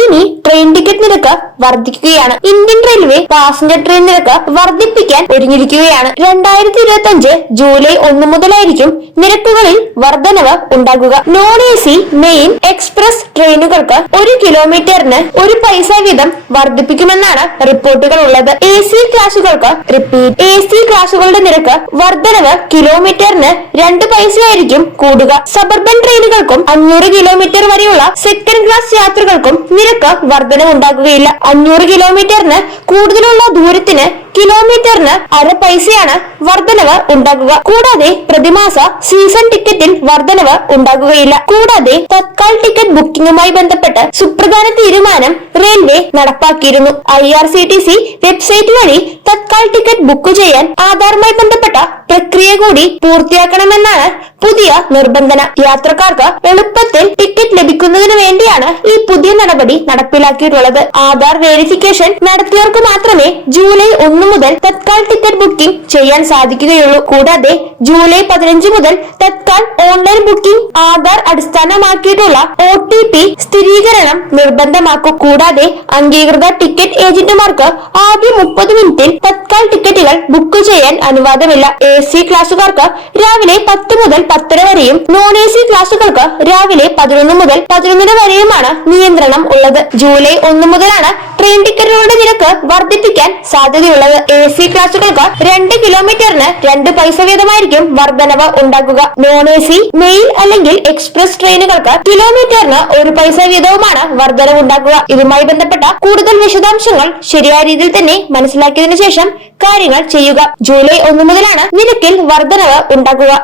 ഇനി train ticket നിരക്ക് വർദ്ധിക്കുകയാണ്. ഇന്ത്യൻ റെയിൽവേ പാസഞ്ചർ ട്രെയിൻ നിരക്ക് വർദ്ധിപ്പിക്കാൻ ഒരുങ്ങിയിരിക്കുകയാണ്. രണ്ടായിരത്തി ഇരുപത്തി അഞ്ച് ജൂലൈ ഒന്ന് മുതലായിരിക്കും നിരക്കുകളിൽ വർധനവ് ഉണ്ടാകുക. Non A C main express ട്രെയിനുകൾക്ക് കിലോമീറ്ററിന് ഒരു പൈസ വീതം വർദ്ധിപ്പിക്കുമെന്നാണ് റിപ്പോർട്ടുകൾ ഉള്ളത് എ സി ക്ലാസുകൾക്ക് റിപ്പീറ്റ് എ സി ക്ലാസുകളുടെ നിരക്ക് വർധനവ് കിലോമീറ്ററിന് രണ്ട് പൈസയായിരിക്കും കൂടുക. സബർബൻ ട്രെയിനുകൾക്കും അഞ്ഞൂറ് കിലോമീറ്റർ വരെയുള്ള സെക്കൻഡ് ക്ലാസ് യാത്രകൾക്കും നിരക്ക് വർധനവുണ്ടാകുകയില്ല. അഞ്ഞൂറ് കിലോമീറ്ററിന് കൂടുതലുള്ള ദൂരത്തിന് കിലോമീറ്ററിന് അര പൈസയാണ് വർധനവ് ഉണ്ടാകുക. കൂടാതെ പ്രതിമാസ സീസൺ ടിക്കറ്റിൽ വർധനവ് ഉണ്ടാകുകയില്ല. കൂടാതെ തത്കാൽ ടിക്കറ്റ് ബുക്കിംഗുമായി ബന്ധപ്പെട്ട് സുപ്രധാന തീരുമാനം railway നടപ്പാക്കിയിരുന്നു. I R C T C website വഴി തത്കാൽ ടിക്കറ്റ് ബുക്ക് ചെയ്യാൻ ആധാറുമായി ബന്ധപ്പെട്ട പ്രക്രിയ കൂടി പൂർത്തിയാക്കണമെന്നാണ് പുതിയ നിർബന്ധന യാത്രക്കാർക്ക് എളുപ്പത്തിൽ ടിക്കറ്റ് ലഭിക്കുന്നതിന് വേണ്ടിയാണ് ഈ പുതിയ നടപടി നടപ്പിലാക്കിയിട്ടുള്ളത്. ആധാർ വെരിഫിക്കേഷൻ നടത്തിയവർക്ക് മാത്രമേ ജൂലൈ ഒന്ന് മുതൽ തത്കാൽ ടിക്കറ്റ് ബുക്കിംഗ് ചെയ്യാൻ സാധിക്കുകയുള്ളൂ. കൂടാതെ ജൂലൈ പതിനഞ്ച് മുതൽ തത്കാൽ ഓൺലൈൻ ബുക്കിംഗ് ആധാർ അടിസ്ഥാനമാക്കിയിട്ടുള്ള ഒ ടി പി സ്ഥിരീകരണം നിർബന്ധമാക്കും. കൂടാതെ അംഗീകൃത ടിക്കറ്റ് ഏജന്റുമാർക്ക് ആദ്യ മുപ്പത് മിനിറ്റിൽ തത്കാൽ ടിക്കറ്റുകൾ ബുക്ക് ചെയ്യാൻ അനുവാദമില്ല. എ സി ക്ലാസുകാർക്ക് രാവിലെ പത്ത് മുതൽ പത്തര വരെയും നോൺ എ സി ക്ലാസുകൾക്ക് രാവിലെ പതിനൊന്ന് മുതൽ പതിനൊന്നര വരെയുമാണ് നിയന്ത്രണം ഉള്ളത്. ജൂലൈ ഒന്ന് മുതലാണ് ട്രെയിൻ ടിക്കറ്റുകളുടെ നിരക്ക് വർദ്ധിപ്പിക്കാൻ സാധ്യതയുള്ളത്. എ സി ക്ലാസുകൾക്ക് രണ്ട് കിലോമീറ്ററിന് രണ്ട് പൈസ വീതമായിരിക്കും വർധനവ് ഉണ്ടാക്കുക നോൺ എ സി മെയിൽ അല്ലെങ്കിൽ എക്സ്പ്രസ് ട്രെയിനുകൾക്ക് കിലോമീറ്ററിന് ഒരു പൈസ വീതവുമാണ് വർധനവ് ഉണ്ടാക്കുക ഇതുമായി ബന്ധപ്പെട്ട കൂടുതൽ വിശദാംശങ്ങൾ ശരിയായ രീതിയിൽ തന്നെ മനസ്സിലാക്കിയതിനു ശേഷം കാര്യങ്ങൾ ചെയ്യുക. ജൂലൈ ഒന്ന് മുതലാണ് നിരക്കിൽ വർധനവ് ഉണ്ടാകുക.